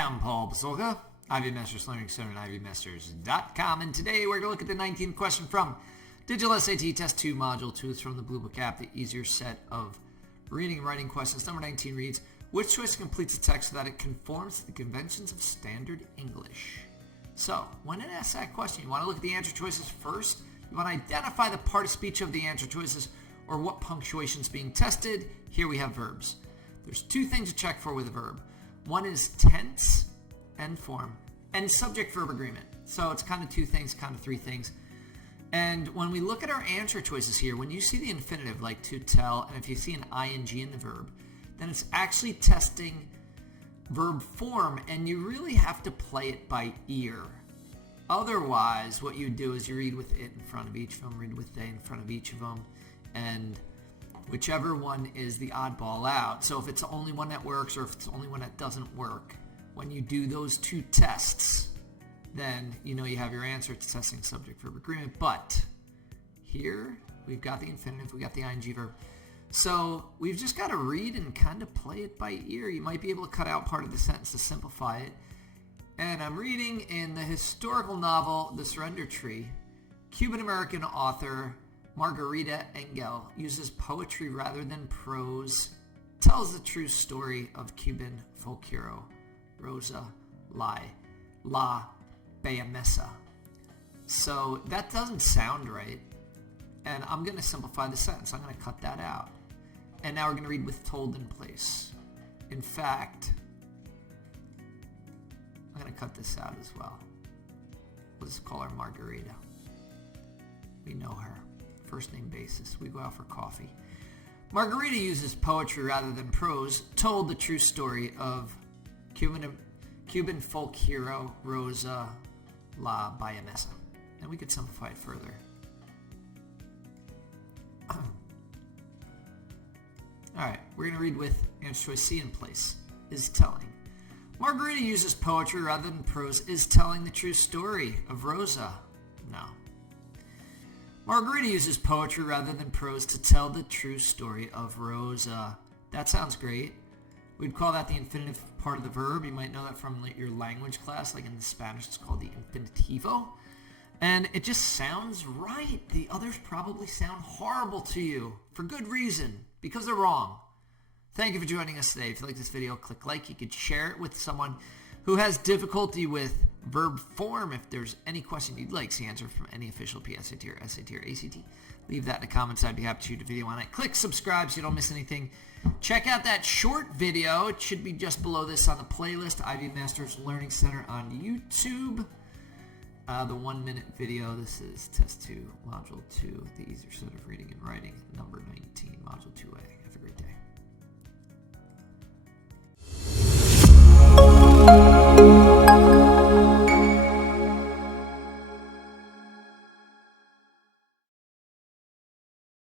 I'm Paul Basolka, Ivy Masters Learning Center and ivymasters.com, and today we're going to look at the 19th question from Digital SAT Test 2 Module 2. It's from the Bluebook app, the easier set of reading and writing questions. Number 19 reads, which choice completes the text so that it conforms to the conventions of standard English? So, when it asks that question, you want to look at the answer choices first. You want to identify the part of speech of the answer choices or what punctuation is being tested. Here we have verbs. There's two things to check for with a verb. One is tense and form and subject-verb agreement. So it's kind of two things, kind of three things. And when we look at our answer choices here, when you see the infinitive like to tell, and if you see an ing in the verb, then it's actually testing verb form, and you really have to play it by ear. Otherwise, what you do is you read with it in front of each of them, read with they in front of each of them, and whichever one is the oddball out. So if it's the only one that works or if it's the only one that doesn't work, when you do those two tests, then you know you have your answer. It's testing subject-verb agreement. But here we've got the infinitive, we got the ing verb. So we've just got to read and kind of play it by ear. You might be able to cut out part of the sentence to simplify it. And I'm reading in the historical novel The Surrender Tree. Cuban American author Margarita Engle uses poetry rather than prose, tells the true story of Cuban folk hero Rosa La Bayamesa. So that doesn't sound right, and I'm going to simplify the sentence. I'm going to cut that out. And now we're going to read with told in place. In fact, I'm going to cut this out as well. Let's call her Margarita. We know her. First name basis. We go out for coffee. Margarita uses poetry rather than prose, told the true story of Cuban folk hero Rosa La Bayamesa. And we could simplify it further. Alright, we're going to read with answer choice C in place. Is telling. Margarita uses poetry rather than prose, is telling the true story of Rosa. No. Margarita uses poetry rather than prose to tell the true story of Rosa. That sounds great. We'd call that the infinitive part of the verb. You might know that from your language class, like in the Spanish, it's called the infinitivo. And it just sounds right. The others probably sound horrible to you for good reason, because they're wrong. Thank you for joining us today. If you like this video, click like. You could share it with someone who has difficulty with verb form. If there's any question you'd like to see answered from any official PSAT or SAT or ACT, leave that in the comments. I'd be happy to shoot a video on it. Click subscribe so you don't miss anything. Check out that short video. It should be just below this on the playlist, Ivy Masters Learning Center on YouTube. The 1-minute video. This is Test 2, Module 2, the easier set of reading and writing, number 19, Module 2A. Have a great day.